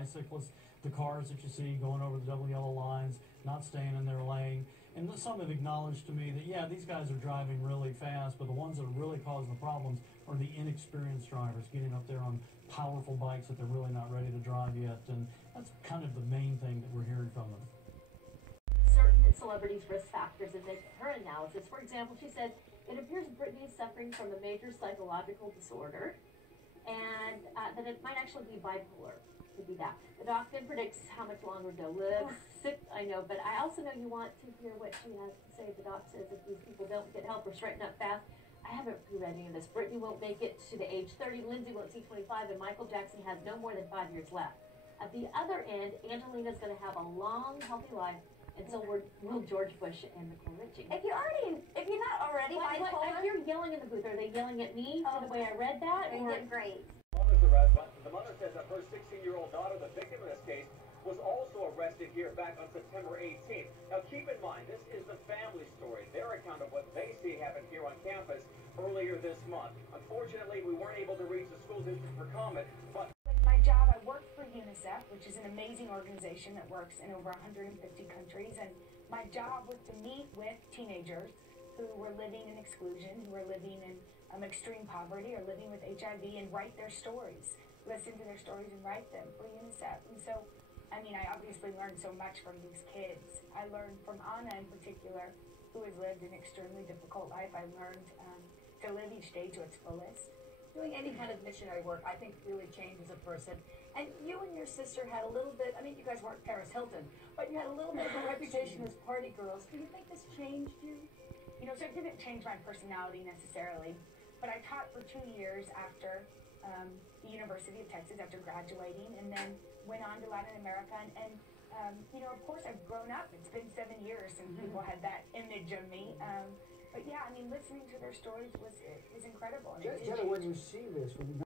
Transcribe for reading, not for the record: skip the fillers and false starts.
bicyclists, the cars that you see going over the double yellow lines, not staying in their lane. And some have acknowledged to me that, yeah, these guys are driving really fast, but the ones that are really causing the problems are the inexperienced drivers getting up there on powerful bikes that they're really not ready to drive yet. And that's kind of the main thing that we're hearing from them. Certain celebrities' risk factors in her analysis. For example, she said, it appears Britney is suffering from a major psychological disorder and that it might actually be bipolar. Could be that. The doc then predicts how much longer they'll live. I know, but I also know you want to hear what she has to say. The doc says if these people don't get help or straighten up fast, I haven't read any of this. Britney won't make it to the age 30, Lindsay won't see 25, and Michael Jackson has no more than 5 years left. At the other end, Angelina's going to have a long, healthy life, and so will George Bush and Nicole Richie. If you're not already bipolar, if you're yelling in the booth, are they yelling at me for the way I read that? They did great. The mother says that her 16-year-old daughter, the victim in this case, was also arrested here back on September 18th. Now, keep in mind, this is the family story, their account of what they see happen here on campus earlier this month. Unfortunately, we weren't able to reach the school district for comment, but... With my job, I work for UNICEF, which is an amazing organization that works in over 150 countries, and my job was to meet with teenagers who were living in exclusion, who were living in extreme poverty or living with HIV, and write their stories, listen to their stories and write them for UNICEF. And so, I mean, I obviously learned so much from these kids. I learned from Anna in particular, who has lived an extremely difficult life. I learned to live each day to its fullest. Doing any kind of missionary work, I think, really changes a person. And you and your sister had a little bit, I mean, you guys weren't Paris Hilton, but you had a little bit of a reputation as party girls. Do you think this changed you? You know, so it didn't change my personality necessarily, but I taught for 2 years after the University of Texas, after graduating, and then went on to Latin America. And you know, of course, I've grown up. It's been 7 years since people had that image of me. But yeah, I mean, listening to their stories was incredible. Jenna, when you see this, when you